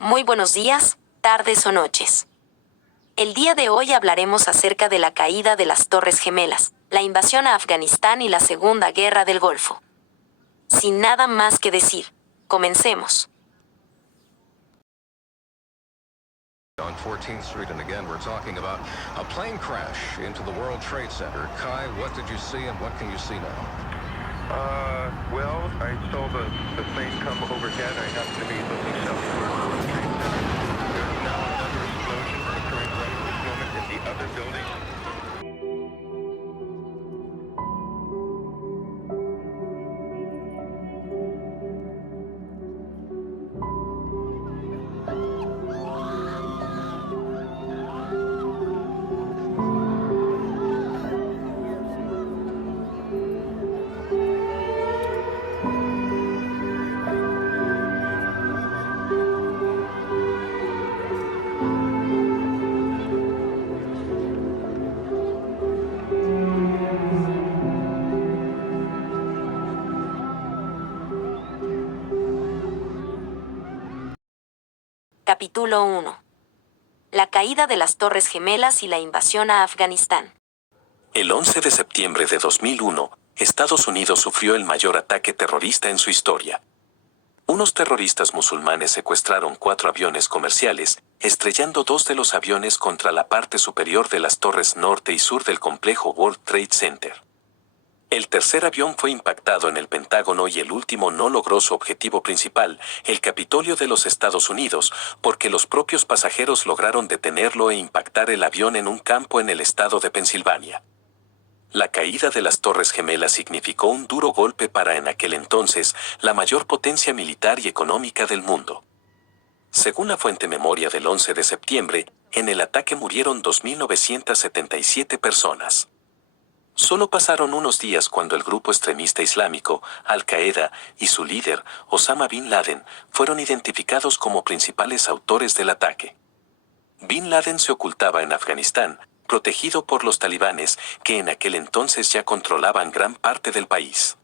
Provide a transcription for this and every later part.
Muy buenos días, tardes o noches. El día de hoy hablaremos acerca de la caída de las Torres Gemelas, la invasión a Afganistán y la Segunda Guerra del Golfo. Sin nada más que decir, comencemos. On 14th Street, and again, we're talking about a plane crash into the World Trade Center. Kai, what did you see and what can you see now? Well, I saw the plane come overhead. I happened to be looking south toward the World Trade Center. There's now another explosion occurring right at this moment in the other building. Capítulo 1. La caída de las Torres Gemelas y la invasión a Afganistán. El 11 de septiembre de 2001, Estados Unidos sufrió el mayor ataque terrorista en su historia. Unos terroristas musulmanes secuestraron 4 aviones comerciales, estrellando 2 de los aviones contra la parte superior de las torres norte y sur del complejo World Trade Center. El tercer avión fue impactado en el Pentágono y el último no logró su objetivo principal, el Capitolio de los Estados Unidos, porque los propios pasajeros lograron detenerlo e impactar el avión en un campo en el estado de Pensilvania. La caída de las Torres Gemelas significó un duro golpe para en aquel entonces la mayor potencia militar y económica del mundo. Según la fuente Memoria del 11 de septiembre, en el ataque murieron 2.977 personas. Solo pasaron unos días cuando el grupo extremista islámico, Al-Qaeda, y su líder, Osama Bin Laden, fueron identificados como principales autores del ataque. Bin Laden se ocultaba en Afganistán, protegido por los talibanes, que en aquel entonces ya controlaban gran parte del país.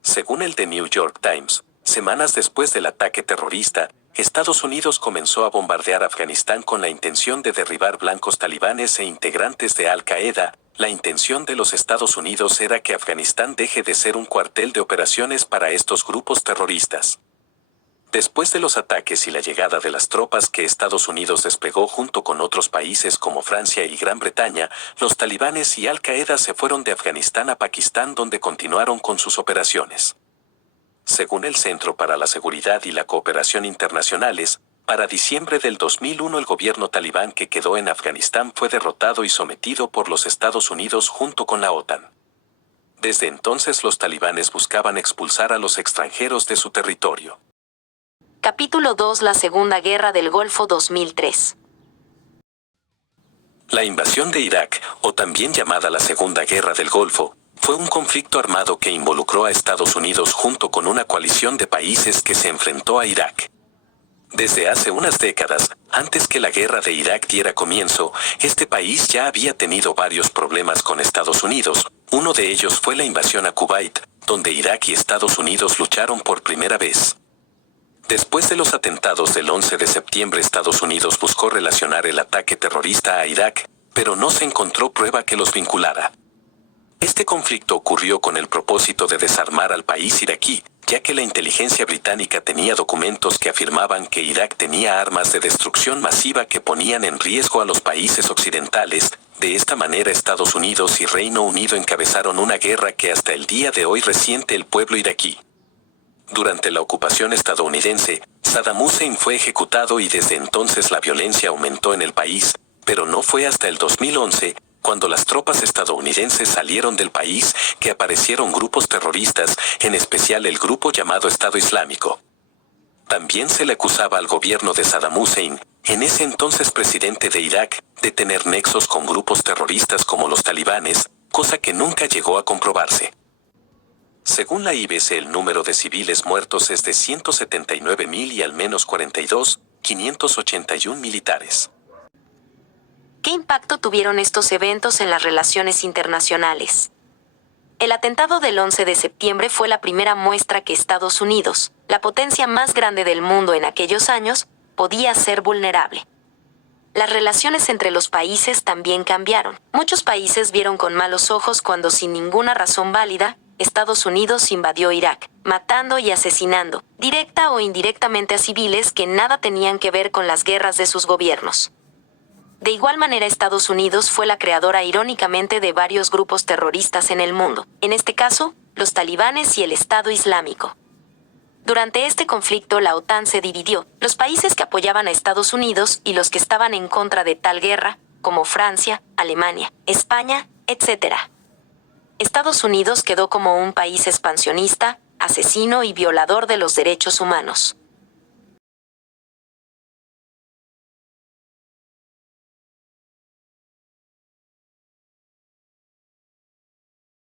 Según el The New York Times, semanas después del ataque terrorista, Estados Unidos comenzó a bombardear Afganistán con la intención de derribar blancos talibanes e integrantes de Al-Qaeda. La intención de los Estados Unidos era que Afganistán deje de ser un cuartel de operaciones para estos grupos terroristas. Después de los ataques y la llegada de las tropas que Estados Unidos desplegó junto con otros países como Francia y Gran Bretaña, los talibanes y Al-Qaeda se fueron de Afganistán a Pakistán, donde continuaron con sus operaciones. Según el Centro para la Seguridad y la Cooperación Internacionales, para diciembre del 2001 el gobierno talibán que quedó en Afganistán fue derrotado y sometido por los Estados Unidos junto con la OTAN. Desde entonces los talibanes buscaban expulsar a los extranjeros de su territorio. Capítulo 2. La Segunda Guerra del Golfo 2003. La invasión de Irak, o también llamada la Segunda Guerra del Golfo, fue un conflicto armado que involucró a Estados Unidos junto con una coalición de países que se enfrentó a Irak. Desde hace unas décadas, antes que la guerra de Irak diera comienzo, este país ya había tenido varios problemas con Estados Unidos. Uno de ellos fue la invasión a Kuwait, donde Irak y Estados Unidos lucharon por primera vez. Después de los atentados del 11 de septiembre, Estados Unidos buscó relacionar el ataque terrorista a Irak, pero no se encontró prueba que los vinculara. Este conflicto ocurrió con el propósito de desarmar al país iraquí, ya que la inteligencia británica tenía documentos que afirmaban que Irak tenía armas de destrucción masiva que ponían en riesgo a los países occidentales. De esta manera Estados Unidos y Reino Unido encabezaron una guerra que hasta el día de hoy resiente el pueblo iraquí. Durante la ocupación estadounidense, Saddam Hussein fue ejecutado y desde entonces la violencia aumentó en el país, pero no fue hasta el 2011, cuando las tropas estadounidenses salieron del país, que aparecieron grupos terroristas, en especial el grupo llamado Estado Islámico. También se le acusaba al gobierno de Saddam Hussein, en ese entonces presidente de Irak, de tener nexos con grupos terroristas como los talibanes, cosa que nunca llegó a comprobarse. Según la IBC, el número de civiles muertos es de 179.000 y al menos 42.581 militares. ¿Qué impacto tuvieron estos eventos en las relaciones internacionales? El atentado del 11 de septiembre fue la primera muestra que Estados Unidos, la potencia más grande del mundo en aquellos años, podía ser vulnerable. Las relaciones entre los países también cambiaron. Muchos países vieron con malos ojos cuando, sin ninguna razón válida, Estados Unidos invadió Irak, matando y asesinando, directa o indirectamente, a civiles que nada tenían que ver con las guerras de sus gobiernos. De igual manera, Estados Unidos fue la creadora, irónicamente, de varios grupos terroristas en el mundo, en este caso, los talibanes y el Estado Islámico. Durante este conflicto, la OTAN se dividió, los países que apoyaban a Estados Unidos y los que estaban en contra de tal guerra, como Francia, Alemania, España, etc. Estados Unidos quedó como un país expansionista, asesino y violador de los derechos humanos.